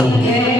Okay.